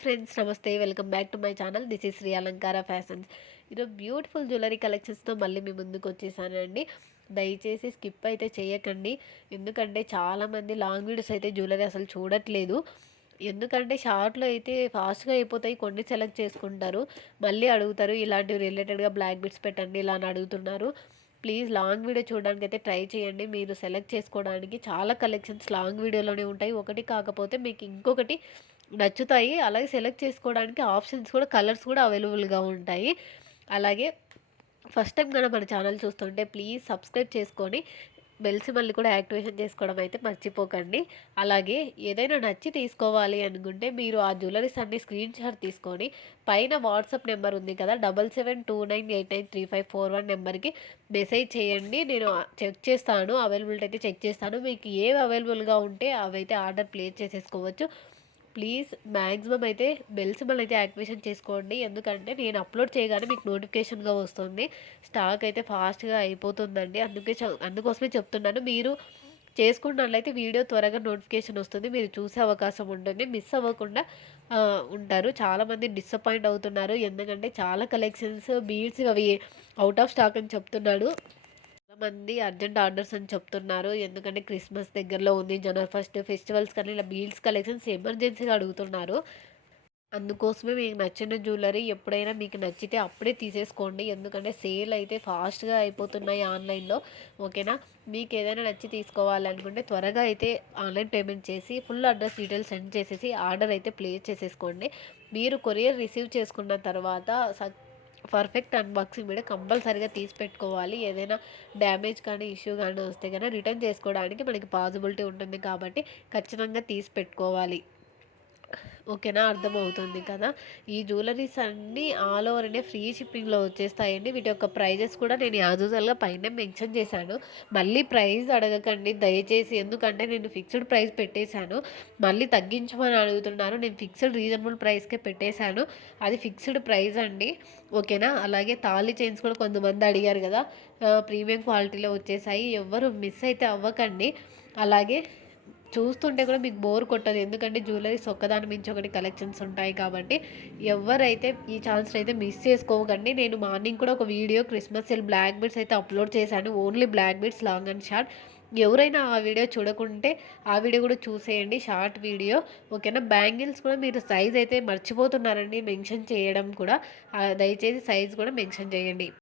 Friends, నమస్తే. Welcome back to my channel. This is Shri Alankara fashions. ఈరోజు beautiful jewellery కలెక్షన్స్తో మళ్ళీ మీ ముందుకు వచ్చేసానండి. దయచేసి స్కిప్ అయితే చేయకండి. ఎందుకంటే చాలామంది లాంగ్ వీడియోస్ అయితే జ్యువెలరీ అసలు చూడట్లేదు. ఎందుకంటే షార్ట్లో అయితే ఫాస్ట్గా అయిపోతాయి, కొన్ని సెలెక్ట్ చేసుకుంటారు, మళ్ళీ అడుగుతారు ఇలాంటివి రిలేటెడ్గా బ్లాక్ బిట్స్ పెట్టండి ఇలా అని అడుగుతున్నారు. ప్లీజ్ లాంగ్ వీడియో చూడడానికి అయితే ట్రై చేయండి. మీరు సెలెక్ట్ చేసుకోవడానికి చాలా కలెక్షన్స్ లాంగ్ వీడియోలోనే ఉంటాయి. ఒకటి కాకపోతే మీకు ఇంకొకటి నచ్చుతాయి. అలాగే సెలెక్ట్ చేసుకోవడానికి ఆప్షన్స్ కూడా, కలర్స్ కూడా అవైలబుల్‌గా ఉంటాయి. అలాగే ఫస్ట్ టైం గనక మన ఛానల్ చూస్తుంటే ప్లీజ్ సబ్స్క్రైబ్ చేసుకొని బెల్ సింబల్‌ని కూడా యాక్టివేషన్ చేసుకోవడం అయితే మర్చిపోకండి. అలాగే ఏదైనా నచ్చి తీసుకోవాలి అనుకుంటే మీరు ఆ జ్యువెలరీస్ అన్ని స్క్రీన్ షాట్ తీసుకొని పైన వాట్సాప్ నెంబర్ ఉంది కదా, 7729893541 నెంబర్‌కి మెసేజ్ చేయండి. నేను చెక్ చేస్తాను, అవైలబిలిటీ అయితే చెక్ చేస్తాను. మీకు ఏవి అవైలబుల్‌గా ఉంటే అవైతే ఆర్డర్ ప్లేస్ చేసేసుకోవచ్చు. ప్లీజ్ మ్యాక్సిమం అయితే బెల్ సింబల్ అయితే యాక్టివేషన్ చేసుకోండి. ఎందుకంటే నేను అప్లోడ్ చేయగానే మీకు నోటిఫికేషన్‌గా వస్తుంది. స్టాక్ అయితే ఫాస్ట్‌గా అయిపోతుందండి. అందుకోసమే చెప్తున్నాను. మీరు చేసుకున్నట్లయితే వీడియో త్వరగా నోటిఫికేషన్ వస్తుంది. మీరు చూసే అవకాశం ఉంటుంది. మిస్ అవ్వకుండా ఉంటారు. చాలామంది డిసప్పాయింట్ అవుతున్నారు. ఎందుకంటే చాలా కలెక్షన్స్ బీడ్స్ అవి ఔట్ ఆఫ్ స్టాక్ అని చెప్తున్నాడు. చాలామంది అర్జెంట్ ఆర్డర్స్ అని చెప్తున్నారు. ఎందుకంటే క్రిస్మస్ దగ్గరలో ఉంది. జనవరి ఫస్ట్ ఫెస్టివల్స్ కానీ ఇలా బీడ్స్ కలెక్షన్స్ ఎమర్జెన్సీగా అడుగుతున్నారు. అందుకోసమే మీకు నచ్చిన జ్యువెలరీ ఎప్పుడైనా మీకు నచ్చితే అప్పుడే తీసేసుకోండి. ఎందుకంటే సేల్ అయితే ఫాస్ట్‌గా అయిపోతున్నాయి ఆన్‌లైన్‌లో. ఓకేనా? మీకు ఏదైనా నచ్చి తీసుకోవాలనుకుంటే త్వరగా అయితే ఆన్‌లైన్ పేమెంట్ చేసి ఫుల్ అడ్రస్ డీటెయిల్స్ సెండ్ చేసేసి ఆర్డర్ అయితే ప్లేస్ చేసేసుకోండి. మీరు కొరియర్ రిసీవ్ చేసుకున్న తర్వాత పర్ఫెక్ట్ అన్బాక్సింగ్ వీడియో కంపల్సరీగా తీసి పెట్టుకోవాలి. ఏదైనా డ్యామేజ్ కానీ, ఇష్యూ కానీ వస్తే గనక రిటర్న్ చేసుకోవడానికి మనకి పాసిబిలిటీ ఉంటుంది కాబట్టి ఖచ్చితంగా తీసి పెట్టుకోవాలి. ఓకేనా? అర్థమవుతుంది కదా! ఈ జ్యువెలరీస్ అన్నీ ఆల్ ఓవర్ ఇండియా ఫ్రీ షిప్పింగ్‌లో వచ్చేస్తాయండి. వీటి యొక్క ప్రైజెస్ కూడా నేను యాజ్ యూజువల్‌గా పైనే మెన్షన్ చేశాను. మళ్ళీ ప్రైస్ అడగకండి దయచేసి. ఎందుకంటే నేను ఫిక్స్డ్ ప్రైస్ పెట్టేశాను. మళ్ళీ తగ్గించమని అడుగుతున్నారు. నేను ఫిక్స్డ్ రీజనబుల్ ప్రైస్‌కే పెట్టేశాను. అది ఫిక్స్డ్ ప్రైస్ అండి. ఓకేనా? అలాగే తాళి చైన్స్ కూడా కొంతమంది అడిగారు కదా! ప్రీమియం క్వాలిటీలో వచ్చేసాయి. ఎవ్వరు మిస్ అయితే అవ్వకండి. అలాగే చూస్తుంటే కూడా మీకు బోర్ కొట్టదు. ఎందుకంటే జ్యువెలరీస్ ఒక్కదాని మించి ఒకటి కలెక్షన్స్ ఉంటాయి కాబట్టి ఎవ్వరైతే ఈ ఛాన్స్ అయితే మిస్ చేసుకోకండి. నేను మార్నింగ్ కూడా ఒక video Christmas sale black beads అయితే అప్లోడ్ చేశాను. Only black beads long and short. ఎవరైనా ఆ వీడియో చూడకుంటే ఆ వీడియో కూడా చూసేయండి, షార్ట్ వీడియో. ఓకేనా? బ్యాంగిల్స్ కూడా మీరు సైజ్ అయితే మర్చిపోతున్నారండి మెన్షన్ చేయడం కూడా. దయచేసి సైజ్ కూడా మెన్షన్ చేయండి.